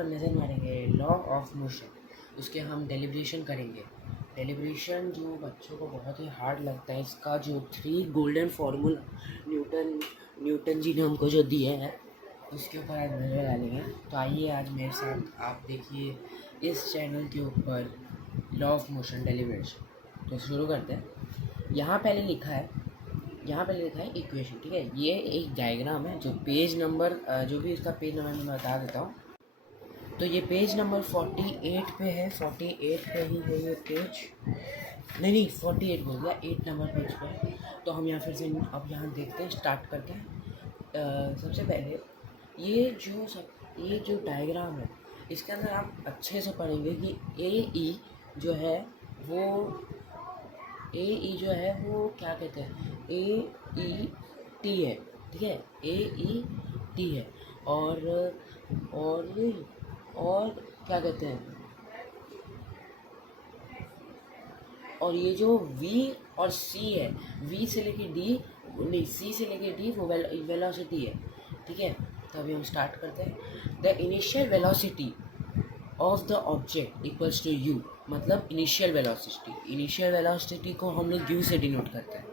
ऊपर नज़र मारेंगे, लॉ ऑफ मोशन, उसके हम डेलिब्रेशन करेंगे। डेलिब्रेशन जो बच्चों को बहुत ही हार्ड लगता है, इसका जो 3 गोल्डन फार्मूला न्यूटन जी ने हमको जो दिए हैं, उसके ऊपर आज नज़र डालेंगे। तो आइए आज मेरे साथ आप देखिए इस चैनल के ऊपर लॉ ऑफ मोशन डेलिब्रेशन। तो शुरू करते हैं। यहाँ पहले लिखा है इक्वेशन, ठीक है। ये एक डायग्राम है जो पेज नंबर जो भी इसका पेज नंबर मैं बता देता हूँ। तो ये पेज नंबर 48 पे है, 48 पे ही है ये पेज, नहीं 48 बोल गया, 8 नंबर पेज पे है। तो हम यहाँ फिर से अब यहाँ देखते हैं, स्टार्ट करते हैं। सबसे पहले ये जो डायग्राम है, इसके अंदर आप अच्छे से पढ़ेंगे कि ए ई जो है वो क्या कहते हैं, ए ई टी है, ठीक है, ए ई टी है। और और क्या कहते हैं, और ये जो V और C है, V से लेके D नहीं, C से लेके D वो वेलोसिटी है, ठीक है। तो अभी हम स्टार्ट करते हैं। The initial velocity of the object equals to u, मतलब इनिशियल वेलोसिटी को हम लोग u से डिनोट करते हैं।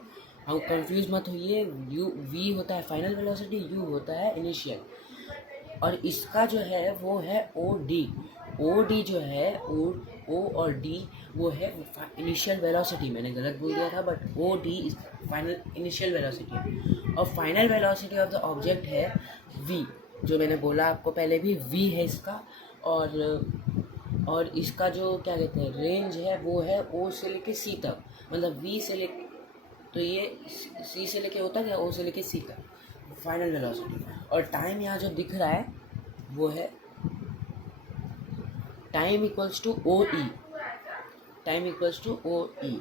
हम कंफ्यूज मत होइए, v होता है फाइनल वेलोसिटी, u होता है इनिशियल। और इसका जो है वो है ओ डी जो है ओ और डी वो है इनिशियल वेलोसिटी। मैंने गलत बोल दिया था, but O D is final initial velocity है। और final velocity of the object है v, जो मैंने बोला आपको पहले भी, v है इसका। और इसका जो क्या कहते हैं रेंज है वो है o से लेके c तक, मतलब v से लेके, तो ये c से लेके होता है o से लेके c तक फाइनल वेलोसिटी। और टाइम यहाँ जो दिख रहा है वो है टाइम इक्वल्स टू ओ ई।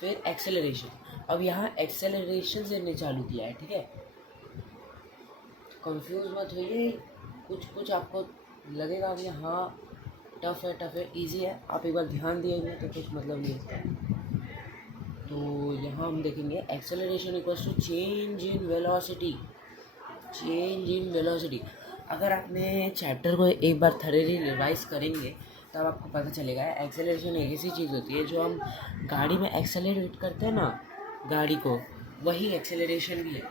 फिर एक्सेलरेशन, अब यहाँ एक्सेलरेशन से चालू किया है, ठीक है। कंफ्यूज मत होइए, कुछ आपको लगेगा कि हाँ टफ है, इजी है, आप एक बार ध्यान दिएंगे तो कुछ मतलब नहीं है। तो यहाँ हम देखेंगे acceleration equals to change in velocity. अगर आपने चैप्टर को एक बार थॉरली रिवाइज करेंगे तब आपको पता चलेगा एक्सेलरेशन एक ऐसी चीज़ होती है जो हम गाड़ी में एक्सेलरेट करते हैं ना गाड़ी को, वही एक्सेलरेशन भी है।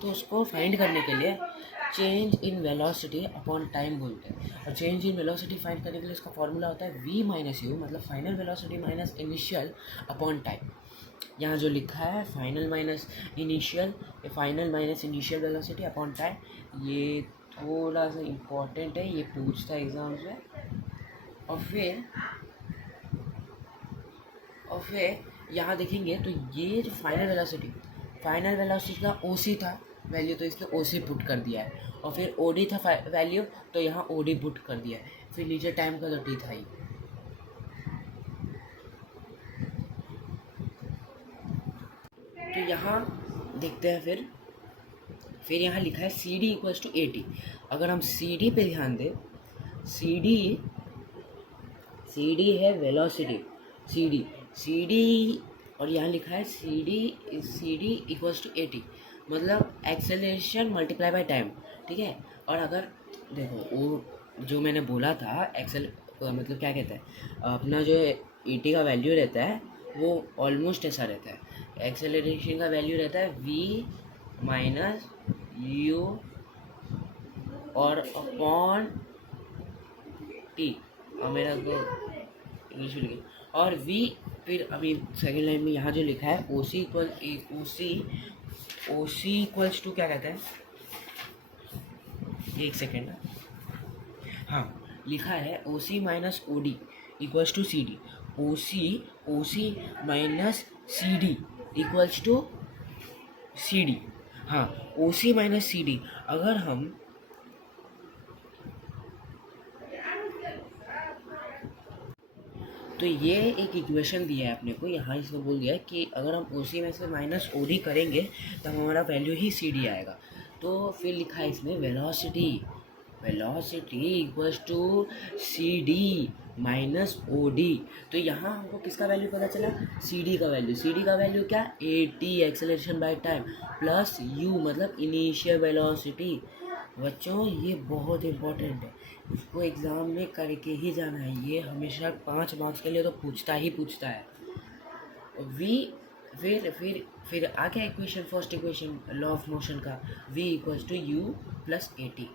तो उसको फाइंड करने के लिए change in velocity upon time बोलते हैं। और चेंज इन वेलोसिटी फाइंड करने के लिए इसका फॉर्मूला होता है v माइनस यू, मतलब final velocity minus initial upon time. यहाँ जो लिखा है final minus initial velocity upon time, ये थोड़ा सा इम्पोर्टेंट है, ये पूछता है एग्जाम्स में। और फिर यहाँ देखेंगे तो ये जो फाइनल वेलोसिटी का OC था वैल्यू, तो इसने OC पुट कर दिया है। और फिर OD था वैल्यू, तो यहाँ OD पुट कर दिया है। फिर नीचे टाइम का तो T था ही। तो यहाँ देखते हैं, फिर यहाँ लिखा है CD इक्वल्स टू AT। अगर हम CD पे ध्यान दें, CD है वेलोसिटी, CD और यहाँ लिखा है CD इक्वल्स टू AT, मतलब एक्सेलरेशन मल्टीप्लाई बाय टाइम, ठीक है। और अगर देखो वो जो मैंने बोला था मतलब क्या कहते हैं, अपना जो AT का वैल्यू रहता है वो ऑलमोस्ट ऐसा रहता है, एक्सेलरेशन का वैल्यू रहता है v माइनस यू और अपॉन टी, और मेरा को इंग्लिश में लिखे, और v। फिर अभी सेकेंड लाइन में यहाँ जो लिखा है OC इक्वल्स टू क्या कहता है, एक सेकेंड, हाँ लिखा है OC minus OD equals to CD, OC minus CD equals to CD, हाँ OC माइनस CD। अगर हम तो ये एक इक्वेशन दिया है अपने को, यहाँ इसने बोल दिया है कि अगर हम OC में से माइनस OD करेंगे तो हमारा वैल्यू ही CD आएगा। तो फिर लिखा है इसमें velocity equals to CD minus OD। तो यहाँ हमको किसका वैल्यू पता चला, CD का वैल्यू क्या, AT acceleration by time, plus U मतलब इनिशियल वेलोसिटी, बच्चों ये बहुत इम्पोर्टेंट है, इसको एग्ज़ाम में करके ही जाना है, ये हमेशा 5 मार्क्स के लिए तो पूछता ही पूछता है। वी फिर आ गया equation, first equation law of motion का, v equals to u plus a t.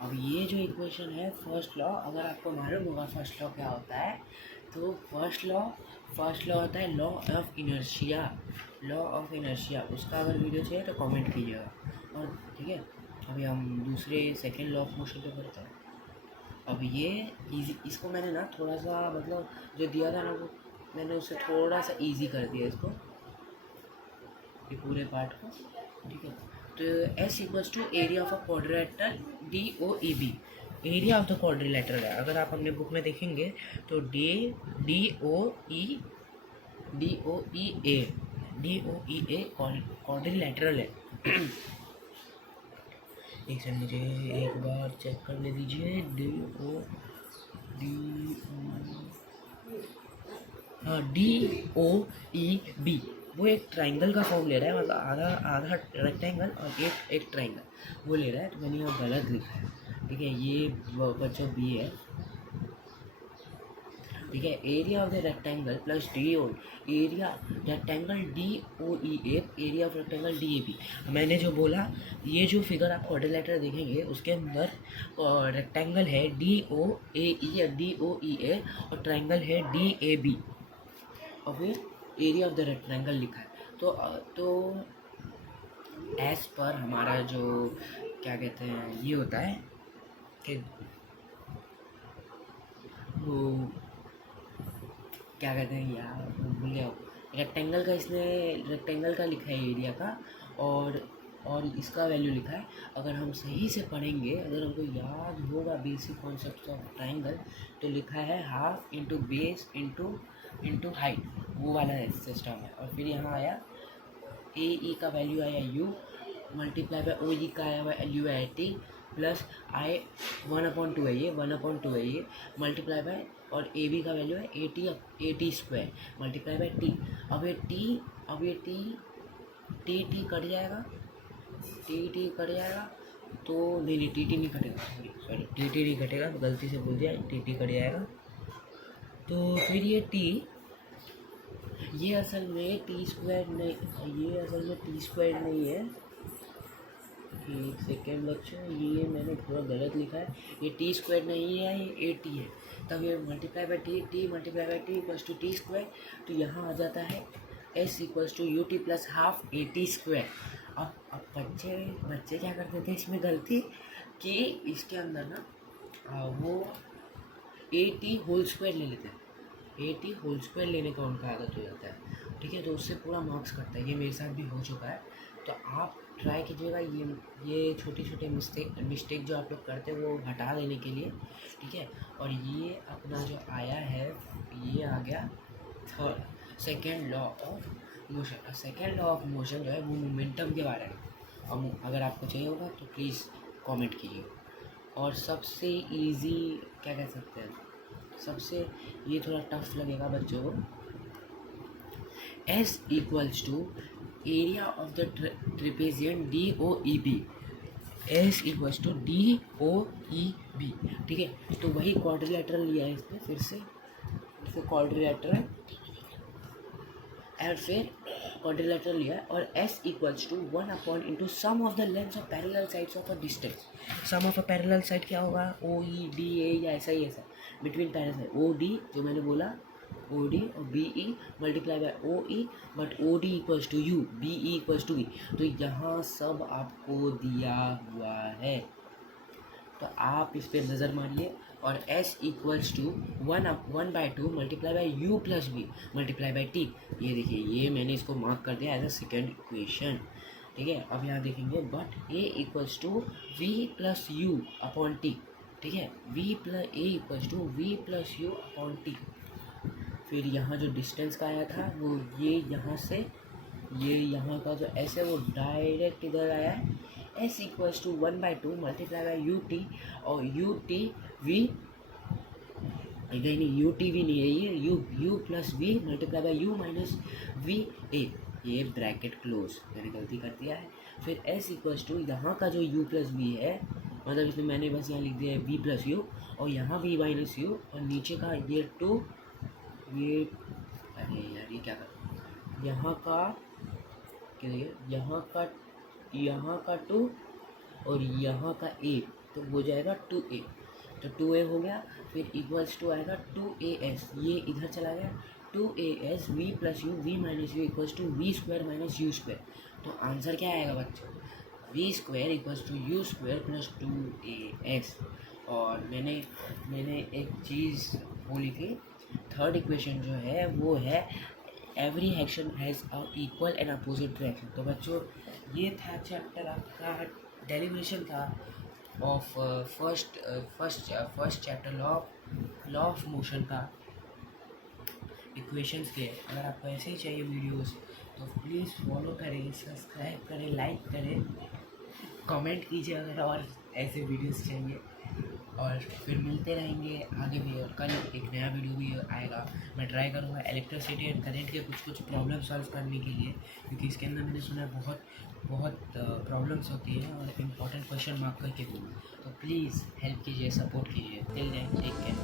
अब ये जो इक्वेशन है फर्स्ट लॉ, अगर आपको मालूम होगा फर्स्ट लॉ क्या होता है, तो फर्स्ट लॉ होता है law of inertia. Law of inertia, उसका अगर वीडियो चाहिए तो कमेंट कीजिएगा। और ठीक है, अभी हम दूसरे सेकेंड लॉ ऑफ मोशन पे करते हैं। अब ये इजी, इसको मैंने ना थोड़ा सा मतलब जो दिया था ना वो मैंने उससे थोड़ा सा इजी कर दिया इसको, ये पूरे पार्ट को। ठीक है, तो s equals to area of a quadrilateral D O E B. Area of the quadrilateral है, अगर आप अपने बुक में देखेंगे तो D O E a quadrilateral है। एक सेकंड मुझे एक बार चेक कर ले दीजिए। डी ओ ई बी, वो एक ट्राइंगल का फॉर्म ले रहा है, मतलब आधा आधा रेक्टेंगल और एक ट्राइंगल वो ले रहा है, तो मैंने यहाँ गलत लिखा है। ठीक है, ये बच्चों बी है। ठीक है, area of the rectangle plus D O, area rectangle D O E A, area of rectangle D A B. मैंने जो बोला, ये जो फिगर आप क्वाड्रिलेटरल देखेंगे उसके अंदर रेक्टेंगल है डी ओ ए ई या डी ओ ई ए और ट्राइंगल है डी ए बी, और फिर एरिया ऑफ द रेक्टेंगल लिखा है। तो एस पर हमारा जो क्या कहते हैं ये होता है कि वो क्या कहते हैं यार, भूल गया। रेक्टेंगल का, इसने रेक्टेंगल का लिखा है एरिया का, और इसका वैल्यू लिखा है। अगर हम सही से पढ़ेंगे, अगर हमको याद होगा बेसिक कॉन्सेप्ट ऑफ ट्राइंगल, तो लिखा है half into base into height, वो वाला सिस्टम है। और फिर यहाँ आया ए ई का वैल्यू आया यू, मल्टीप्लाई बाय ओ ई का आया वैल्यू है टी, प्लस आई 1/2 है ये, 1/2 है ये, मल्टीप्लाई बाय, और ए बी का वैल्यू है ए t square multiply by T. अब ये टी कट जाएगा, टी कट जाएगा, तो नहीं टी नहीं कटेगा, सॉरी टी नहीं कटेगा, गलती से बोल दिया, टी कट जाएगा। तो फिर ये टी, ये असल में टी स्क्वायर नहीं, ये असल में टी स्क्वायर नहीं है। एक सेकेंड बच्चों, ये मैंने थोड़ा गलत लिखा है, ये टी स्क्वायर नहीं है, ये ए टी है। तब ये multiply by t multiply by t equals to t square, तो यहाँ आ जाता है s equals to u t plus half a t square. अब बच्चे क्या करते थे इसमें गलती, कि इसके अंदर ना वो ए टी होल स्क्वायर ले लेते हैं, ए टी होल स्क्वायर लेने का उनका आदत हो जाता है। ठीक है, तो उससे पूरा मार्क्स कटता है, ये मेरे साथ भी हो चुका है। तो आप ट्राई कीजिएगा ये छोटी छोटी मिस्टेक जो आप लोग करते हैं वो हटा देने के लिए। ठीक है, और ये अपना जो आया है, ये आ गया second law of motion. Second law of motion जो है वो मोमेंटम के बारे में। अब अगर आपको चाहिए होगा तो प्लीज़ कमेंट कीजिए। और सबसे इजी क्या कह सकते हैं, सबसे ये थोड़ा टफ लगेगा बच्चों को, s equals to area of the trapezium D O E B, s equals to D O E B. ठीक है, तो वही क्वाड्रिलेटरल लिया है इसने, फिर से क्वाड्रिलेटरल, और फिर क्वाड्रिलेटरल लिया है, और s equals to 1 into sum of the length of parallel sides of a distance. Sum of a parallel side क्या होगा, ओ ई डी ए, या ऐसा ही ऐसा बिटवीन पैरेलल ओ डी, जो मैंने बोला ओ डी और B E multiply by O E, but O D equals to U, B E equals to E. तो यहाँ सब आपको दिया हुआ है, तो आप इस पर नज़र मारिए। और s equals to 1/2 multiply by u plus b multiply by t. ये देखिए, ये मैंने इसको मार्क कर दिया एज अ सेकेंड इक्वेशन। ठीक है, अब यहाँ देखेंगे but a equals to v plus u upon t. ठीक है, a equals to v plus u upon t. फिर यहाँ जो डिस्टेंस का आया था वो ये यहाँ से, ये यहाँ का जो s है वो डायरेक्ट इधर आया है, s equals to 1/2 multiply by u t, और यू टी वी, नहीं यू टी वी नहीं है, ये u plus v multiply by u minus v a, ये ब्रैकेट क्लोज, मैंने गलती कर दिया है। फिर s इक्वल्स टू यहाँ का जो u प्लस वी है, मतलब इसमें मैंने बस यहाँ लिख दिया है v प्लस यू, और यहाँ v माइनस यू, और नीचे का ये टू, ये अरे यार ये क्या कर, यहाँ का क्या है, यहाँ का टू और यहाँ का ए, तो हो जाएगा 2a, तो 2a हो गया। फिर इक्वल्स टू आएगा 2as, ये इधर चला गया 2as v plus u, v minus u equals to v square minus u square. तो आंसर क्या आएगा बच्चों, v square equals to u square plus 2as। और मैंने एक चीज़ बोली थी, थर्ड इक्वेशन जो है वो है every action has a equal and opposite reaction. तो बच्चों ये था चैप्टर आपका डेरिवेशन था of first chapter law of motion का, इक्वेशंस के। अगर आपको ऐसे ही चाहिए वीडियोस तो प्लीज़ फॉलो करें, सब्सक्राइब करें, लाइक करें, कमेंट कीजिए अगर और ऐसे वीडियोस चाहिए। और फिर मिलते रहेंगे आगे भी, और कल एक नया वीडियो भी आएगा। मैं ट्राई करूँगा इलेक्ट्रिसिटी एंड करंट के कुछ प्रॉब्लम सॉल्व करने के लिए, क्योंकि इसके अंदर मैंने सुना है बहुत प्रॉब्लम्स होती हैं और इम्पोर्टेंट क्वेश्चन मार्क करके दूँ। तो प्लीज़ हेल्प कीजिए, सपोर्ट कीजिए। Till then take care.